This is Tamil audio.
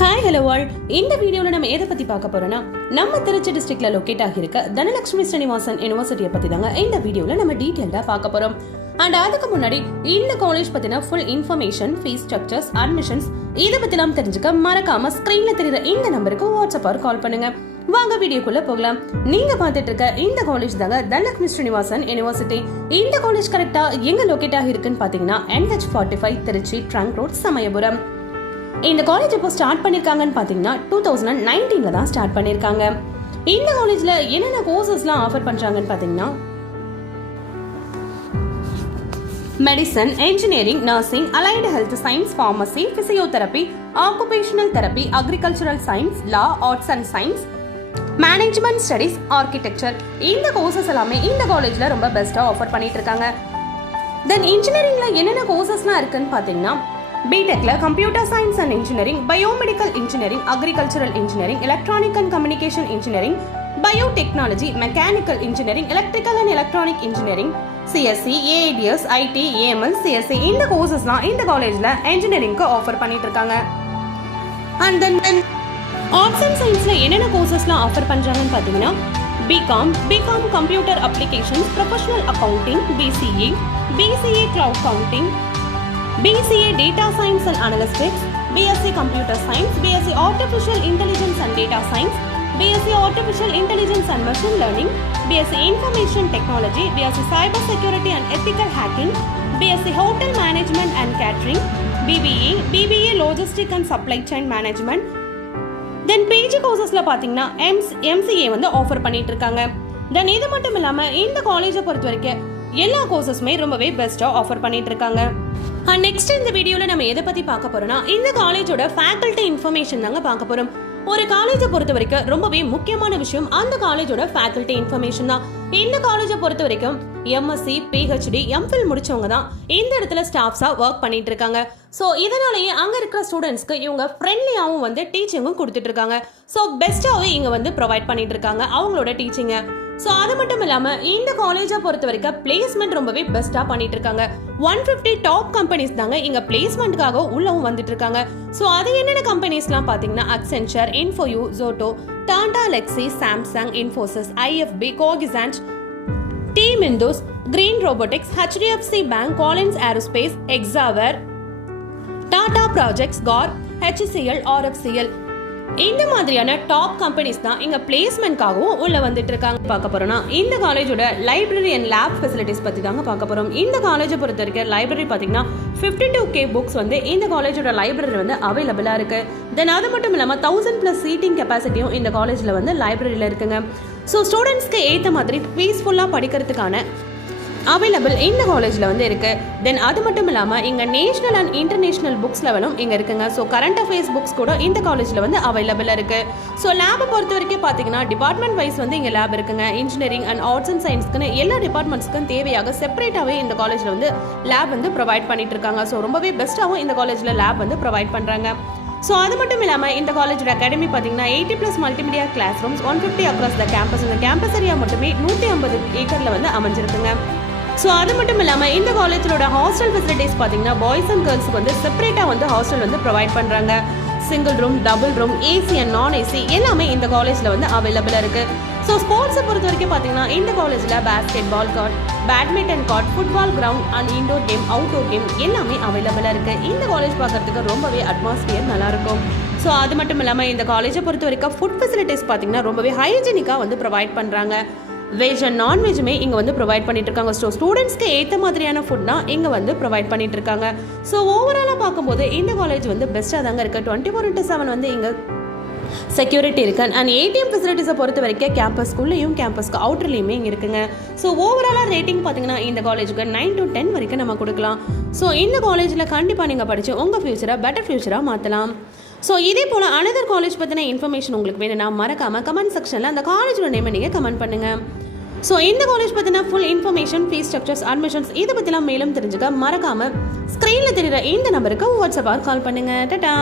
Hi hello all. இந்த வீடியோவில் நம்ம எதை பற்றி பார்க்க போறோம்னா, நம்ம திருச்சி டிஸ்ட்ரிக்ட்ல லொக்கேட் ஆகியிருக்க தனலட்சுமி ஸ்ரீனிவாசன் யூனிவர்சிட்டியை பற்றி தாங்க இந்த வீடியோவில் நம்ம டீட்டெயிலாக பார்க்க போறோம். அண்ட் அதுக்கு முன்னாடி இந்த காலேஜ் பற்றின full information, fees structures, admissions இதை பற்றிலாம் தெரிஞ்சுக்க மறக்காம ஸ்க்ரீனில் தெரியுற இந்த நம்பருக்கு வாட்ஸ்அப் ஆர் கால் பண்ணுங்க. வாங்க வீடியோக்குள்ள போகலாம். நீங்க பார்த்துட்டு இருக்க இந்த காலேஜ் தாங்க தனலட்சுமி ஸ்ரீனிவாசன் யூனிவர்சிட்டி. இந்த காலேஜ் கரெக்டா எங்க லொக்கேட் ஆகிருக்குன்னு பாத்தீங்கன்னா NH45 Trichy trunk road, Samayapuram. இந்த காலேஜ் இப்போ ஸ்டார்ட் பண்ணிருக்காங்கன்னு பாத்தீங்கன்னா 2019ல தான் ஸ்டார்ட் பண்ணிருக்காங்க. இந்த காலேஜ்ல என்னென்ன கோர்சஸ்லாம் ஆஃபர் பண்றாங்கன்னு பாத்தீங்கன்னா medicine, engineering, nursing, allied health science, pharmacy, physiotherapy, occupational therapy, agricultural science, law, arts and science, management studies, architecture. இந்த கோர்சஸ் எல்லாமே இந்த காலேஜ்ல ரொம்ப பெஸ்டா ஆஃபர் பண்ணிட்டு இருக்காங்க. தென் இன்ஜினியரிங்ல என்னென்ன கோர்சஸ்லாம் இருக்குன்னு பாத்தீங்கன்னா பிடெக்ல computer science and engineering, biomedical engineering, agricultural engineering, electronic and communication engineering, biotechnology, mechanical engineering, electrical and electronic engineering, CSC, AIDS, IT, AML, CSC. இந்த கோர்சஸ்லாம் இந்த காலேஜ்ல இன்ஜினியரிங்க்கு ஆஃபர் பண்ணிட்டு இருக்காங்க. அண்ட் தென் ஆர்ட்ஸ் அண்ட் சயின்ஸ்ல என்னென்ன கோர்சஸ்லாம் ஆஃபர் பண்றாங்கன்னு பாத்தீங்கன்னா BCom computer applications, professional accounting, BCA cloud counting, BCA Data Science and Analytics, BSc Computer Science, BSc Artificial Intelligence and Data Science, BSc Artificial Intelligence and Machine Learning, BSc Information Technology, BSc Cyber Security and Ethical Hacking, BSc Hotel Management and Catering, BBA Logistics and Supply Chain Management. Then PG courses-ல பாத்தீங்கன்னா MCA வந்து ஆஃபர் பண்ணிட்டு இருக்காங்க. தென் இது மட்டும் இல்லாம இந்த காலேஜை பொறுத்த வரைக்கும் எல்லா கோர்சஸுமே ரொம்பவே பெஸ்டா ஆஃபர் பண்ணிட்டு இருக்காங்க. நெக்ஸ்ட் இந்த வீடியோல நம்ம எதை பத்தி பார்க்க போறோம்னா, இந்த காலேஜோட ஃபேக்கல்டி இன்ஃபர்மேஷன் தாங்க பார்க்க போறோம். ஒரு காலேஜை பொறுத்த வரைக்கும் ரொம்பவே முக்கியமான விஷயம் அந்த காலேஜோட ஃபேக்கல்டி இன்ஃபர்மேஷன் தான். இந்த காலேஜை பொறுத்த வரைக்கும் MSc, PhD, MPhil முடிச்சவங்க தான் இந்த இடத்துல ஸ்டாஃப்ஸா ஒர்க் பண்ணிட்டு இருக்காங்க. ஸோ இதனாலேயே அங்க இருக்கிற ஸ்டூடெண்ட்ஸ்க்கு இவங்க ஃப்ரெண்ட்லியாவும் வந்து டீச்சிங்கும் கொடுத்துட்டு இருக்காங்க. ஸோ பெஸ்ட்டாவே இங்க வந்து ப்ரொவைட் பண்ணிட்டு இருக்காங்க அவங்களோட டீச்சிங்க. ஸோ அது மட்டும் இல்லாம இந்த காலேஜை பொறுத்த வரைக்கும் பிளேஸ்மெண்ட் ரொம்பவே பெஸ்டா பண்ணிட்டு இருக்காங்க. 150 டாப் கம்பெனிஸ் தாங்க இங்க பிளேஸ்மெண்ட்காக உள்ளவும் வந்துட்டு இருக்காங்க. ஸோ அது என்னென்ன கம்பெனிஸ்லாம் பாத்தீங்கன்னா Accenture, Info-U, Zoto, Tata Elxsi, Samsung, Infosys, IFB, Cognizant, Team Indus, Green Robotics, HDFC Bank, Collins Aerospace, Exaware, Tata Projects, GOR, HCL, RFCL. இந்த மாதிரியான டாப் கம்பெனிஸ் தான் இங்க பிளேஸ்மெண்ட்காகவும் உள்ள வந்துட்டு இருக்காங்க. பார்க்க போறோம்னா இந்த காலேஜோட லைப்ரரி அண்ட் லேப் ஃபெசிலிட்டிஸ் பத்தி தாங்க பார்க்க போறோம். இந்த காலேஜை பொறுத்த வரைக்கும் லைப்ரரி பாத்தீங்கன்னா 52K புக்ஸ் வந்து இந்த காலேஜோட லைப்ரரி வந்து அவைலபிளா இருக்கு. தென் அது மட்டும் இல்லாம 1000+ சீட்டிங் கெப்பாசிட்டியும் இந்த காலேஜ்ல வந்து லைப்ரரியில இருக்குங்க. ஸோ ஸ்டூடெண்ட்ஸ்க்கு ஏற்ற மாதிரி பீஸ்ஃபுல்லா படிக்கிறதுக்கான அவைலபிள் இந்த காலேஜில் வந்து இருக்குது. தென் அது மட்டும் இல்லாமல் இங்கே நேஷனல் அண்ட் இன்டர்நேஷனல் புக்ஸ் லெவலும் இங்கே இருக்குங்க. ஸோ கரண்ட் அஃபேர்ஸ் புக்ஸ் கூட இந்த காலேஜில் வந்து அவைலபிளாக இருக்குது. ஸோ லேபை பொறுத்த வரைக்கும் பார்த்தீங்கன்னா டிபார்ட்மெண்ட் வைஸ் வந்து இங்கே லேப் இருக்குங்க. இன்ஜினியரிங் அண்ட் ஆர்ட்ஸ் அண்ட் சயின்ஸ்க்குன்னு எல்லா டிபார்ட்மெண்ட்ஸ்க்கும் தேவையாக செப்பரேட்டாகவே இந்த காலேஜில் வந்து லேப் வந்து ப்ரொவைட் பண்ணிட்டு இருக்காங்க. ஸோ ரொம்பவே பெஸ்ட்டாகவும் இந்த காலேஜில் லேப் வந்து ப்ரொவைட் பண்ணுறாங்க. ஸோ அது மட்டும் இல்லாமல் இந்த காலேஜோட அகாடமி பார்த்தீங்கன்னா 80+ multimedia class rooms, 150 across the campus. இந்த கேம்பஸ் ஏரியா மட்டுமே 150 ஏக்கரில் வந்து அமைஞ்சிருக்குங்க. ஸோ அது மட்டும் இல்லாமல் இந்த காலேஜோட ஹாஸ்டல் ஃபெசிலிட்டிஸ் பார்த்தீங்கன்னா பாய்ஸ் அண்ட் கேர்ள்ஸுக்கு வந்து செப்பரேட்டாக வந்து ஹாஸ்டல் வந்து ப்ரொவைட் பண்ணுறாங்க. Single room, double room, AC and நான் ஏசி எல்லாமே இந்த காலேஜில் வந்து அவைலபிளாக இருக்குது. ஸோ ஸ்போர்ட்ஸை பொறுத்த வரைக்கும் பார்த்தீங்கன்னா இந்த காலேஜில் basketball court, badminton court, football ground and indoor game, outdoor game எல்லாமே அவைலபிளாக இருக்குது. இந்த காலேஜ் பார்க்கறதுக்கு ரொம்பவே அட்மாஸ்பியர் நல்லாயிருக்கும். ஸோ அது மட்டும் இல்லாமல் இந்த காலேஜை பொறுத்த வரைக்கும் ஃபுட் ஃபெசிலிட்டிஸ் பார்த்தீங்கன்னா ரொம்பவே ஹைஜீனிக்காக வந்து ப்ரொவைட் பண்ணுறாங்க. வெஜ் அண்ட் நான்வெஜ்ஜுமே இங்கே வந்து ப்ரொவைட் பண்ணிட்டு இருக்காங்க. ஸோ ஸ்டூடெண்ட்ஸ்க்கு ஏற்ற மாதிரியான ஃபுட் தான் இங்கே வந்து ப்ரொவைட் பண்ணிட்டு இருக்காங்க. ஸோ ஓவராலாக பார்க்கும்போது இந்த காலேஜ் வந்து பெஸ்ட்டாக தாங்க இருக்குது. 24/7 வந்து இங்கே செக்யூரிட்டி இருக்கு. அண்ட் ATM ஃபெசிலிட்டிஸை பொறுத்த வரைக்கும் கேம்பஸ்க்குள்ளேயும் கேம்பஸ்க்கு அவுட்டர்லேயுமே இங்கே இருக்குங்க. ஸோ ஓவராலாக ரேட்டிங் பார்த்தீங்கன்னா இந்த காலேஜுக்கு 9 to 10 வரைக்கும் நம்ம கொடுக்கலாம். ஸோ இந்த காலேஜில் கண்டிப்பாக நீங்கள் படித்து உங்கள் ஃபியூச்சரை பெட்டர் ஃபியூச்சராக மாற்றலாம். ஸோ இதே போல் அனதர் காலேஜ் பற்றின இன்ஃபர்மேஷன் உங்களுக்கு வேணும்னா மறக்காமல் கமெண்ட் செக்ஷனில் அந்த காலேஜோட நேமை நீங்கள் கமெண்ட் பண்ணுங்கள். ஸோ இந்த காலேஜ் பற்றின full information, fees structures, admissions இதை பற்றிலாம் மேலும் தெரிஞ்சுக்க மறக்காமல் ஸ்க்ரீனில் தெரிகிற இந்த நம்பருக்கு வாட்ஸ்அப்பாக கால் பண்ணுங்கள். டாடா.